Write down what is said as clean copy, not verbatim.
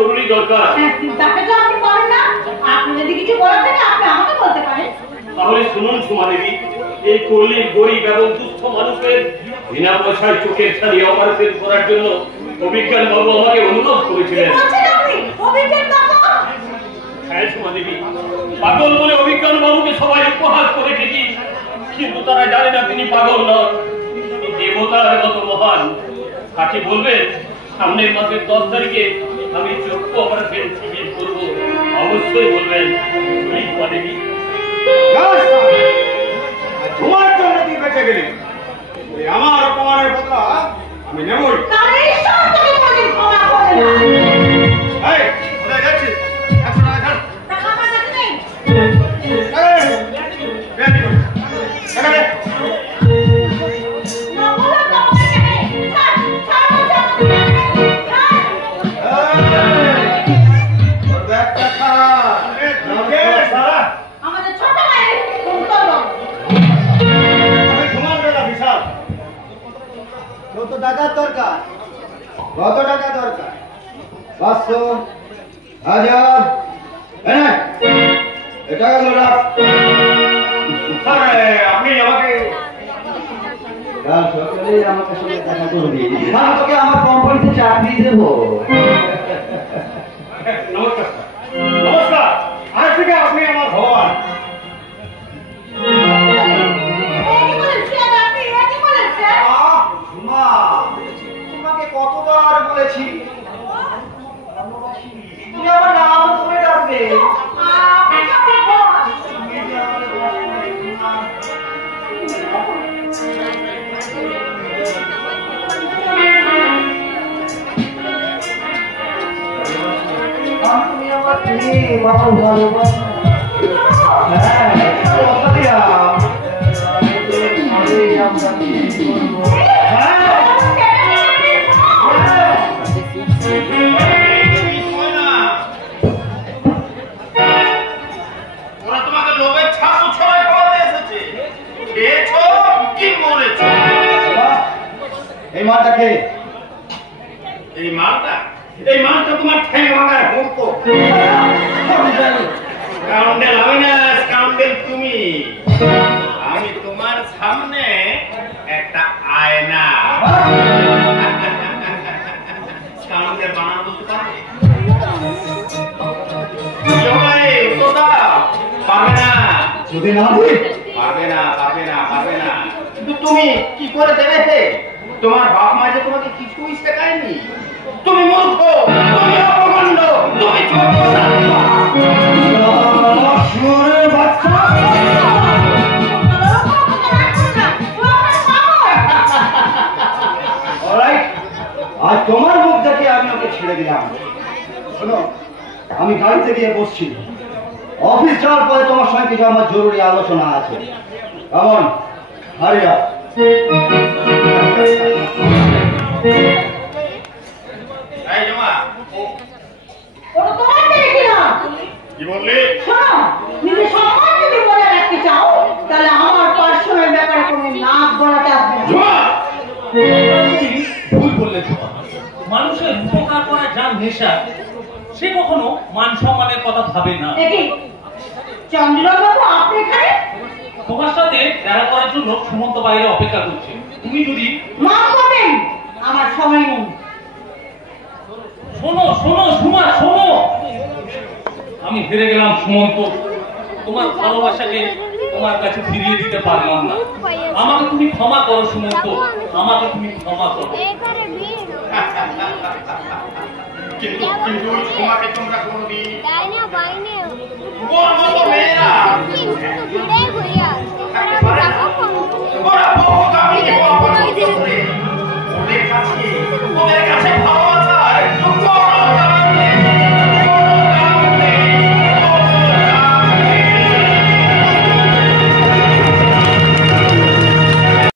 জরুরি দরকার। তাকে তো আপনি পারেন না। আপনি যদি কিছু বলার থাকে আপনি আমাকে বলতে পারেন। তাহলে শুনুন সুমা দেবী, এই কলির গরিব এবং দুস্থ মানুষের বিনা পয়সায় চোখের ছানি অপারেশন করার জন্য অভিজ্ঞান বাবু আমাকে অনুরোধ করেছিলেন। হ্যাঁ সুমা দেবী, পাগল বলে অভিজ্ঞান বাবুকে সবাই উপহাস করে ঠিকই, কিন্তু তারা জানে না তিনি পাগল নন, দেবতার মতো মহান। তাকে বলবেন সামনের মাসের 10 তারিখে আমি চক্ষু অপারেশন শিবির করবো, অবশ্যই বলবেন। সুমা দেবী তোমার জন্য তুই বেঁচে গেলি, আমার অপমানের বদলা আমি নেবই। কত টাকা দরকার? কত টাকা দরকার? 500, 1000, এটা আপনি আমাকে কাল সকালেই আমাকে সঙ্গে দেখা করবি, আমি তোকে আমার কোম্পানিতে চাকরি দেবো। নমস্কার নমস্কার, আজ থেকে আপনি আমার ভগবান। তোমাকে কতবার বলেছি তুমি আমার নাম ধরে ডাকবে। তুমি আমার প্রেম, আমার ভালোবাসা। হ্যাঁ কথা দিলাম। এই মালটা খেয়ে, এই মালটা তোমার ঠ্যাং ভাঙার হোক। স্কাউন্ডেল হবে না, স্কাউন্ডেল তুমি। আমি তোমার সামনে একটা আয়না। স্কাউন্ডেল বানানো বলতে পারবে? পারবে না, যদি না দিই পারবে না, পারবে না, পারবে না। কিন্তু তুমি কি করে দেবে? তোমার বাপ মা যে তোমাকে কিছুই শেখায়নি। তুমি মূর্খ, তুমি অপমান্য, তুমি আজ তোমার মুখ দেখে আমি ওকে ছেড়ে দিলাম। শোনো, আমি গাড়িতে গিয়ে বসছি, অফিস যাওয়ার পরে তোমার সঙ্গে কিছু আমার জরুরি আলোচনা আছে। কেমন? হারিয়া কি বললি? নিজের সম্মান যদি বজায় রাখতে চাও তাহলে আমার পার্সোনাল ব্যাপারে কোনো নাক গলাতে আসবে না। ভুল বললে মানুষের উপকার করা যার নেশা, সে কখনো মান সম্মানের কথা ভাবে না। চন্দ্রবাবু আপনি এখানে? তোমার সাথে দেখা করার জন্য সুমন্ত বাইরে অপেক্ষা করছে। তুমি যদি মাফ করবেন, আমার সময় নেই। শোনো শোনো সুমা, শোনো, আমি হেরে গেলাম সুমন্ত। তোমার ভালোবাসাকে তোমার কাছে ফিরিয়ে দিতে পারলাম না। আমাকে তুমি ক্ষমা করো সুমন্ত, আমাকে তুমি ক্ষমা করো। কিন্তু তোমাকে তোমরা কোনোদিন ওর মতো মেয়েরা ওরা বহু দামি